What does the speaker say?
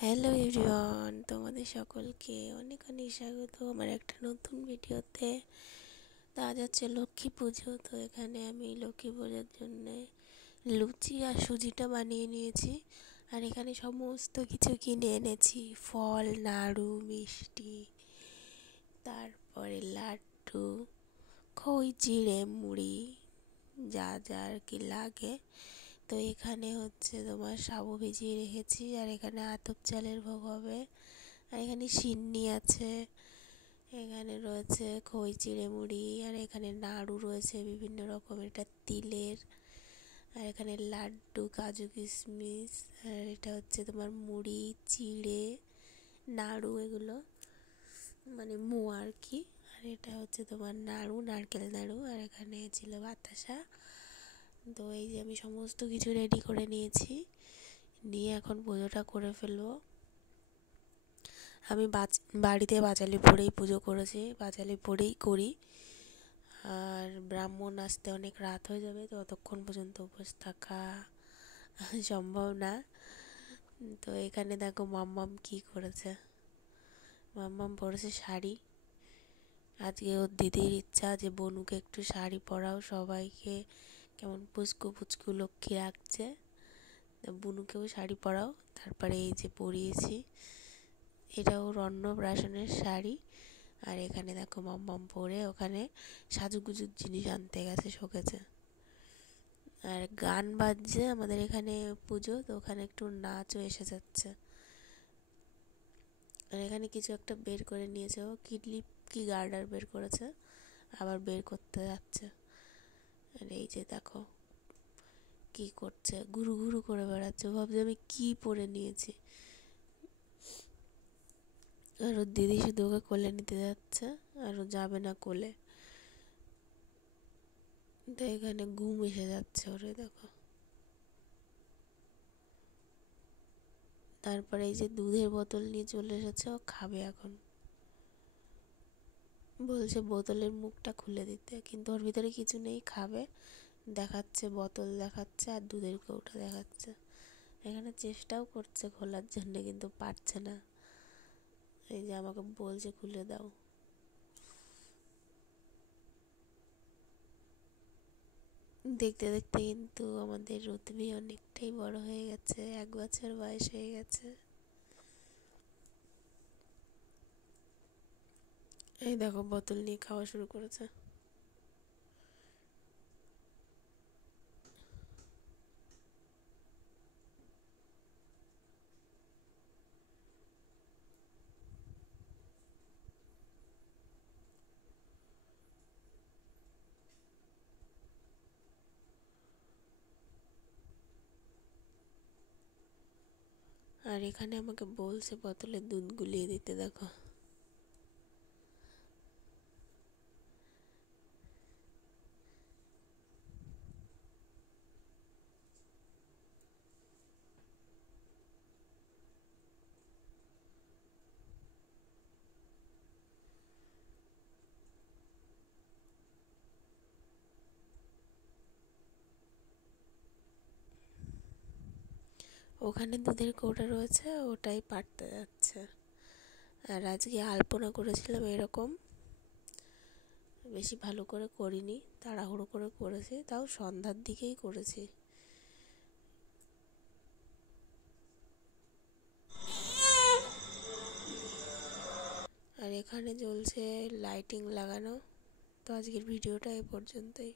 Hello everyone, তোমাদের সকলকে অনেক অনেক স্বাগত আমার একটা নতুন ভিডিওতে। তো আজ হচ্ছে লক্ষ্মী পুজো। তো এখানে আমি লক্ষ্মী পুজোর জন্যে লুচি আর সুজিটা বানিয়ে নিয়েছি। আর এখানে সমস্ত কিছু কিনে এনেছি, ফল, নাড়ু, মিষ্টি, তারপরে লাড্ডু, খই, চিড়ে, মুড়ি, যা যা আর কি লাগে। তো এখানে হচ্ছে তোমার সাবু ভিজিয়ে রেখেছি, আর এখানে আতপ চালের ভোগ হবে, আর এখানে সিন্নি আছে, এখানে রয়েছে খই, চিড়ে, মুড়ি, আর এখানে নাড়ু রয়েছে বিভিন্ন রকমের, এটা তিলের, আর এখানে লাড্ডু, কাজু, কিশমিশ, আর এটা হচ্ছে তোমার মুড়ি, চিড়ে, নাড়ু, এগুলো মানে মোয়া আর কি। আর এটা হচ্ছে তোমার নাড়ু, নারকেল নাড়ু, আর এখানে ছিল বাতাসা। তো এই যে আমি সমস্ত কিছু রেডি করে নিয়েছি, নিয়ে এখন পুজোটা করে ফেলবো। আমি বাড়িতে বাচালি পড়েই পুজো করেছি, বাচালি পড়েই করি। আর ব্রাহ্মণ আসতে অনেক রাত হয়ে যাবে, তো ততক্ষণ পর্যন্ত উপোস থাকা সম্ভব না। তো এখানে দেখো মাম্মাম কি করেছে। মাম্মাম পরেছে শাড়ি। আজকে ওর দিদির ইচ্ছা যে বনুকে একটু শাড়ি পরাও, সবাইকে কেমন পুচকু পুচকু লক্ষ্মী রাখছে, বুনুকেও শাড়ি পরাও। তারপরে এই যে পরিয়েছি, এটা ওর অন্নপ্রাশনের শাড়ি। আর এখানে দেখো মাম্মাম পরে ওখানে সাজুগুজুর জিনিস আনতে গেছে, শোকেছে। আর গান বাজছে আমাদের এখানে পুজো, তো ওখানে একটু নাচও এসে যাচ্ছে। আর এখানে কিছু একটা বের করে নিয়েছে, ও কিডলিপ কি গার্ডার বের করেছে, আবার বের করতে যাচ্ছে। আর এই যে দেখো কি করছে, ঘুরু ঘুরু করে বেড়াচ্ছে, ভাবছে আমি কি পরে নিয়েছি। আর ওর দিদি শুধু ওকে কোলে নিতে যাচ্ছে, আর ও যাবে না কোলে। তো এখানে ঘুম এসে যাচ্ছে ওরে, দেখো। তারপরে এই যে দুধের বোতল নিয়ে চলে এসেছে, ও খাবে এখন। বলছে বোতলের মুখটা খুলে দিতে, কিন্তু ওর ভিতরে কিছু নেই, খাবে। দেখাচ্ছে বোতল, দেখাচ্ছে আর দুধের কৌটা দেখাচ্ছে। এখানে চেষ্টাও করছে খোলার জন্য, কিন্তু পারছে না। এই যে আমাকে বলছে খুলে দাও। দেখতে দেখতে কিন্তু আমাদের রুতবি অনেকটাই বড় হয়ে গেছে, 1 বছর বয়স হয়ে গেছে। এই দেখো বোতল নিয়ে খাওয়া শুরু করেছে। আর এখানে আমাকে বলছে বোতলে দুধ গুলিয়ে দিতে, দেখো। ওখানে দুধের কৌটা রয়েছে, ওটাই পাড়তে যাচ্ছে। আর আজকে আলপনা করেছিলাম এরকম, বেশি ভালো করে করিনি, তাড়াহুড়ো করে করেছি, তাও সন্ধ্যার দিকেই করেছি। আর এখানে জ্বলছে লাইটিং লাগানো। তো আজকের ভিডিওটা এ পর্যন্তই।